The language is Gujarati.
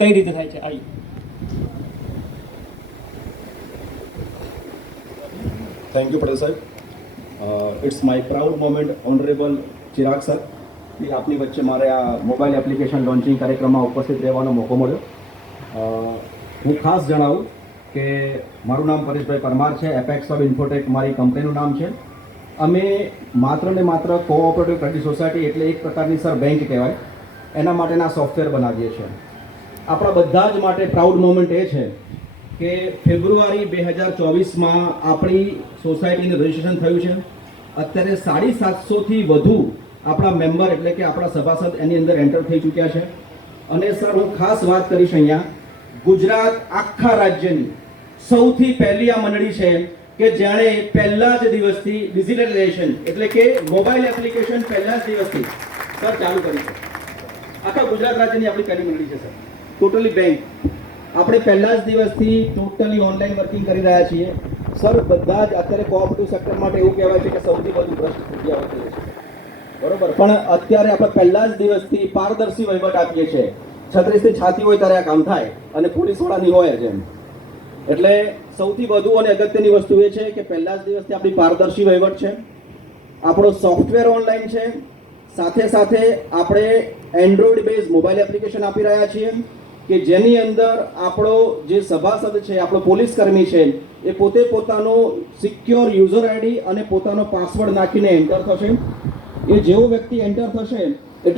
કઈ રીતે થાય છે? આઈ થેન્ક યુ પટેલ સાહેબ. It's my proud moment honourable Chirag sir કે આપની વચ્ચે મારે આ મોબાઈલ એપ્લિકેશન લોન્ચિંગ કાર્યક્રમમાં ઉપસ્થિત રહેવાનો મોકો મળ્યો. હું ખાસ જણાવું કે મારું નામ પરેશભાઈ પરમાર છે. એપેક્સ ઓફ ઇન્ફોટેક મારી કંપનીનું નામ છે. અમે માત્ર ને માત્ર કોઓપરેટિવ ક્રેડિટ સોસાયટી એટલે એક પ્રકારની સર બેંક કહેવાય એના માટેના સોફ્ટવેર બનાવીએ છીએ. આપણા બધા જ માટે પ્રાઉડ મોમેન્ટ એ છે કે ફેબ્રુઆરી 2024માં આપણી સોસાયટીનું રજિસ્ટ્રેશન થયું છે. અત્યારે 750થી વધુ આપણા મેમ્બર એટલે કે આપણા સભાસદ એની અંદર એન્ટર થઈ ચૂક્યા છે. અને સર હું ખાસ વાત કરીશ અહીંયા, ગુજરાત આખા રાજ્યની સૌથી પહેલી આ મંડળી છે કે જેણે પહેલા જ દિવસથી ડિજિટલાઇઝેશન એટલે કે મોબાઈલ એપ્લિકેશન પહેલા જ દિવસથી સર ચાલુ કરી છે. આખા ગુજરાત રાજ્યની આપણી પહેલી મંડળી છે સર. ટોટલી બેંક આપણે પહેલા જ દિવસથી ટોટલી ઓનલાઈન વર્કિંગ કરી રહ્યા છીએ સર. બધા જ અત્યારે કોઓપરેટિવ સેક્ટર માટે એવું કહેવાય છે કે સૌથી વધુ ભ્રષ્ટ જગ્યાઓ છે બરોબર, પણ અત્યારે આપણે પહેલા જ દિવસથી પારદર્શી વહીવટ આપીએ છીએ. 36 છાતી હોય ત્યારે આ કામ થાય અને પોલીસવાળાની હોય જ એમ. એટલે સૌથી વધુ અને અગત્યની વસ્તુ એ છે કે પહેલા જ દિવસથી આપણી પારદર્શી વહીવટ છે. આપણો સોફ્ટવેર ઓનલાઈન છે. સાથે સાથે આપણે એન્ડ્રોઈડ બેઝ મોબાઈલ એપ્લિકેશન આપી રહ્યા છીએ કે જેની અંદર આપણો જે સભાસદ છે, આપણો પોલીસ કર્મી છે, એ પોતે પોતાનો સિક્યોર યુઝર આઈડી અને પોતાનો પાસવર્ડ નાખીને એન્ટર થશે. એ જેવો વ્યક્તિ એન્ટર થશે એટલે